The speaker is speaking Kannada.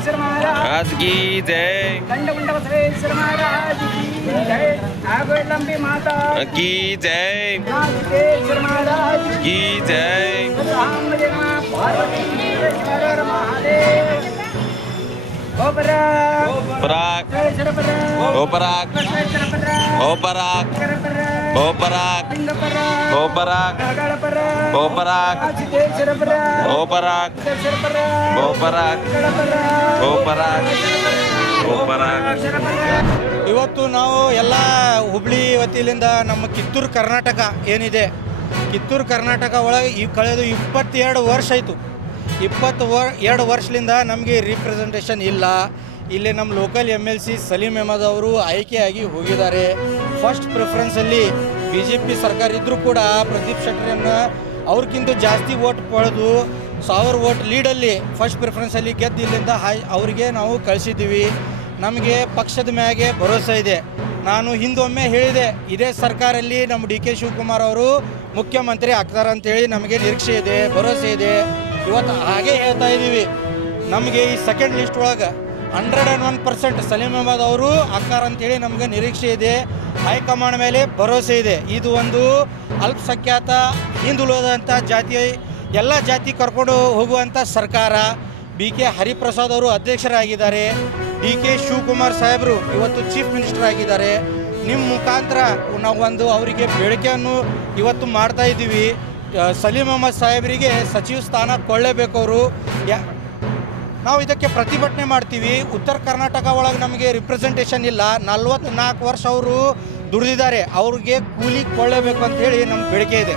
बसवेश्वर महाराज की जय। दंडमुंड बसवेश्वर महाराज की जय। आगोड़ लंबी माता की जय। नागेश्वर महाराज की जय। राम जय मां पार्वती हर हर महादेव। ओपराग ओपराग ओपराग ओपराग ओपराग ओपराग ओपराग ओपराग ओपराग ओपराग ओपराग। ಇವತ್ತು ನಾವು ಎಲ್ಲ ಹುಬ್ಳಿ ವತಿಯಿಂದ ನಮ್ಮ ಕಿತ್ತೂರು ಕರ್ನಾಟಕ ಏನಿದೆ, ಕಿತ್ತೂರು ಕರ್ನಾಟಕ ಒಳಗೆ ಕಳೆದು 22 ವರ್ಷ ಆಯಿತು. 22 ವರ್ಷದಿಂದ ನಮಗೆ ರಿಪ್ರೆಸೆಂಟೇಷನ್ ಇಲ್ಲ. ಇಲ್ಲಿ ನಮ್ಮ ಲೋಕಲ್ MLC ಸಲೀಂ ಅಹಮದ್ ಅವರು ಆಯ್ಕೆಯಾಗಿ ಹೋಗಿದ್ದಾರೆ. ಫಸ್ಟ್ ಪ್ರಿಫರೆನ್ಸಲ್ಲಿ BJP ಸರ್ಕಾರ ಇದ್ದರೂ ಕೂಡ ಪ್ರದೀಪ್ ಶೆಟ್ಟರನ್ನು ಅವ್ರಿಗಿಂತ ಜಾಸ್ತಿ ವೋಟ್ ಪಡೆದು 1000 ವೋಟ್ ಲೀಡಲ್ಲಿ ಫಸ್ಟ್ ಪ್ರಿಫರೆನ್ಸಲ್ಲಿ ಗೆದ್ದು ಇಲ್ಲಿಂದ ಅವರಿಗೆ ನಾವು ಕಳಿಸಿದ್ದೀವಿ. ನಮಗೆ ಪಕ್ಷದ ಮ್ಯಾಗೆ ಭರೋಸೆ ಇದೆ. ನಾನು ಹಿಂದೊಮ್ಮೆ ಹೇಳಿದೆ, ಇದೇ ಸರ್ಕಾರಲ್ಲಿ ನಮ್ಮ DK ಶಿವಕುಮಾರ್ ಅವರು ಮುಖ್ಯಮಂತ್ರಿ ಆಗ್ತಾರಂತೇಳಿ ನಮಗೆ ನಿರೀಕ್ಷೆ ಇದೆ, ಭರೋಸೆ ಇದೆ. ಇವತ್ತು ಹಾಗೆ ಹೇಳ್ತಾ ಇದ್ದೀವಿ. ನಮಗೆ ಈ ಸೆಕೆಂಡ್ ಲಿಸ್ಟ್ ಒಳಗೆ 101% ಸಲೀಂ ಅಹಮದ್ ಅವರು ಆಗ್ತಾರಂತೇಳಿ ನಮಗೆ ನಿರೀಕ್ಷೆ ಇದೆ. ಹೈಕಮಾಂಡ್ ಮೇಲೆ ಭರೋಸೆ ಇದೆ. ಇದು ಒಂದು ಅಲ್ಪಸಂಖ್ಯಾತ ಹಿಂದುಳಿದಂಥ ಜಾತಿ, ಎಲ್ಲ ಜಾತಿ ಕರ್ಕೊಂಡು ಹೋಗುವಂಥ ಸರ್ಕಾರ. BK ಹರಿಪ್ರಸಾದ್ ಅವರು ಅಧ್ಯಕ್ಷರಾಗಿದ್ದಾರೆ. DK ಶಿವಕುಮಾರ್ ಸಾಹೇಬರು ಇವತ್ತು ಚೀಫ್ ಮಿನಿಸ್ಟರ್ ಆಗಿದ್ದಾರೆ. ನಿಮ್ಮ ಮುಖಾಂತರ ನಾವು ಒಂದು ಅವರಿಗೆ ಬೇಡಿಕೆಯನ್ನು ಇವತ್ತು ಮಾಡ್ತಾ ಇದ್ದೀವಿ. ಸಲೀಂ ಅಹಮದ್ ಸಾಹೇಬರಿಗೆ ಸಚಿವ ಸ್ಥಾನ ಕೊಳ್ಳೇಬೇಕು ಅವರು. ನಾವು ಇದಕ್ಕೆ ಪ್ರತಿಭಟನೆ ಮಾಡ್ತೀವಿ. ಉತ್ತರ ಕರ್ನಾಟಕ ಒಳಗೆ ನಮಗೆ ರಿಪ್ರೆಸೆಂಟೇಷನ್ ಇಲ್ಲ. 44 ವರ್ಷ ಅವರು ದುಡಿದಿದ್ದಾರೆ, ಅವ್ರಿಗೆ ಕೂಲಿ ಕೊಳ್ಳೇಬೇಕು ಅಂತೇಳಿ ನಮ್ಮ ಬೇಡಿಕೆ ಇದೆ.